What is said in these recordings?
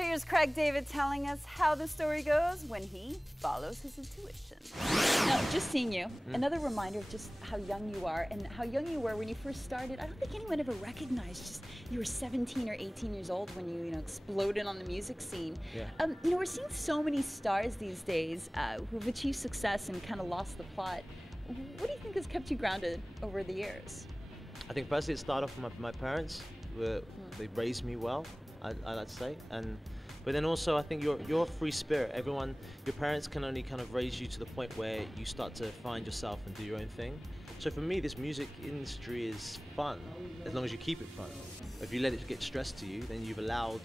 So here's Craig David telling us how the story goes when he follows his intuition. Now, just seeing you, another reminder of just how young you are and how young you were when you first started. I don't think anyone ever recognized just you were 17 or 18 years old when you exploded on the music scene. Yeah. We're seeing so many stars these days who've achieved success and kind of lost the plot. What do you think has kept you grounded over the years? I think personally it started off with my parents. They raised me well, I like to say, but then also I think you're a free spirit. Your parents can only kind of raise you to the point where you start to find yourself and do your own thing. So for me, this music industry is fun, as long as you keep it fun. If you let it get stressed to you, then you've allowed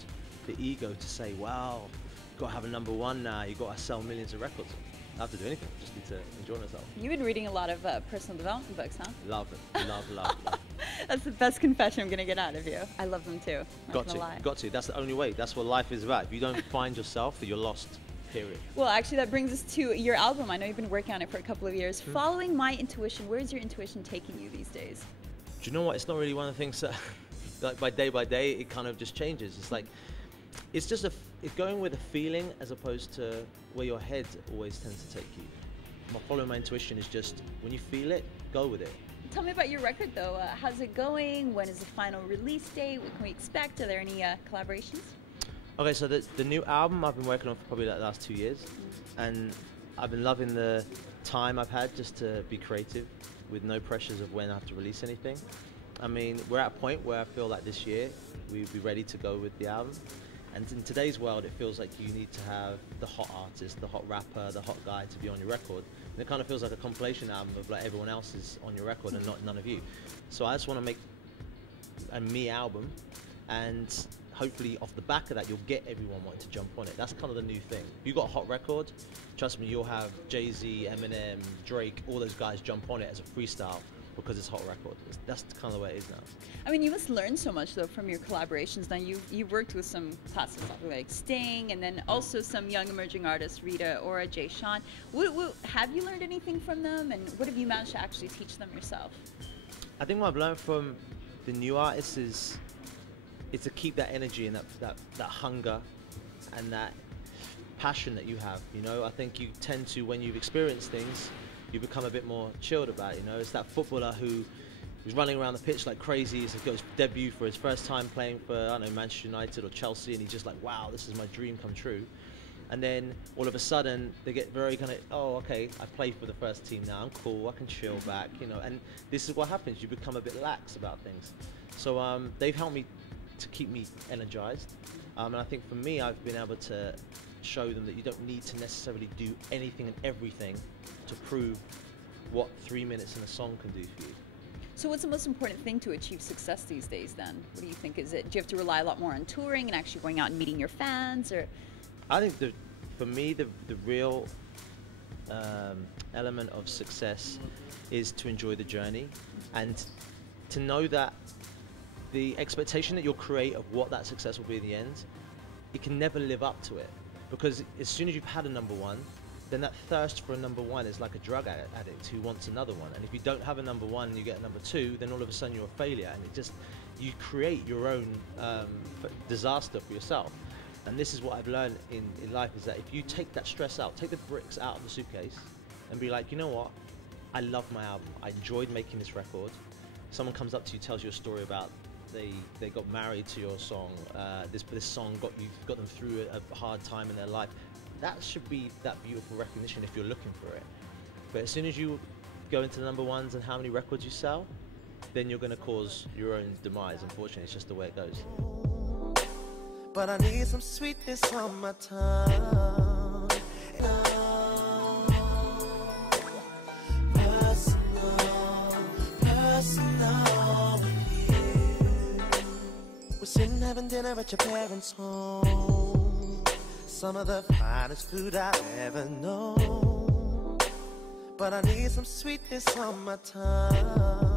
the ego to say, wow, you've got to have a #1 now, you've got to sell millions of records. I don't have to do anything, just need to enjoy myself. You've been reading a lot of personal development books, huh? Love it, love. That's the best confession I'm gonna get out of you. I love them too. Got to. That's the only way. That's what life is about. If you don't find yourself, then you're lost. Period. Well, actually, that brings us to your album. I know you've been working on it for a couple of years. Following my intuition, where's your intuition taking you these days? Do you know what? It's not really one of the things that, like by day, it kind of just changes. It's like, it's just it's going with a feeling as opposed to where your head always tends to take you. Following my intuition is just when you feel it, go with it. Tell me about your record though. How's it going? When is the final release date? What can we expect? Are there any collaborations? Okay, so the new album I've been working on for probably like the last 2 years, and I've been loving the time I've had just to be creative with no pressures of when I have to release anything. I mean, we're at a point where I feel like this year we'll be ready to go with the album. And in today's world, it feels like you need to have the hot artist, the hot rapper, the hot guy to be on your record. And it kind of feels like a compilation album of like everyone else is on your record and none of you. So I just want to make a me album, and hopefully off the back of that, you'll get everyone wanting to jump on it. That's kind of the new thing. If you've got a hot record, trust me, you'll have Jay-Z, Eminem, Drake, all those guys jump on it as a freestyle because it's a hot record. That's kind of the way it is now. I mean, you must learn so much though from your collaborations. Now you've worked with some classics like Sting, and then also some young emerging artists, Rita Ora, Jay Sean. Have you learned anything from them, and what have you managed to actually teach them yourself? I think what I've learned from the new artists is to keep that energy and that hunger and that passion that you have. I think you tend to, when you've experienced things, you become a bit more chilled about it. It's that footballer who's running around the pitch like crazy. He's got his debut for his first time playing for, I don't know, Manchester United or Chelsea, and he's just like, wow, this is my dream come true. And then all of a sudden they get very kind of, oh, okay, I play for the first team now, I'm cool, I can chill back, and this is what happens. You become a bit lax about things. So they've helped me to keep me energized, and I think for me, I've been able to show them that you don't need to necessarily do anything and everything to prove what 3 minutes in a song can do for you. So what's the most important thing to achieve success these days then? What do you think? Do you have to rely a lot more on touring and actually going out and meeting your fans, or? I think for me, the real element of success is to enjoy the journey and to know that the expectation that you'll create of what that success will be in the end, it can never live up to it. Because as soon as you've had a #1, then that thirst for a #1 is like a drug addict who wants another one. And if you don't have a #1 and you get a #2, then all of a sudden you're a failure, and you create your own disaster for yourself. And this is what I've learned in life, is that if you take that stress out, take the bricks out of the suitcase and be like, you know what, I love my album, I enjoyed making this record. Someone comes up to you, tells you a story about they got married to your song, this song got them through a hard time in their life. That should be that beautiful recognition if you're looking for it. But as soon as you go into the #1s and how many records you sell, then you're going to cause your own demise. Unfortunately, it's just the way it goes. But I need some sweetness on my tongue. Personal with you. We're sitting having dinner at your parents' home. Some of the finest food I've ever known. But I need some sweetness on my tongue.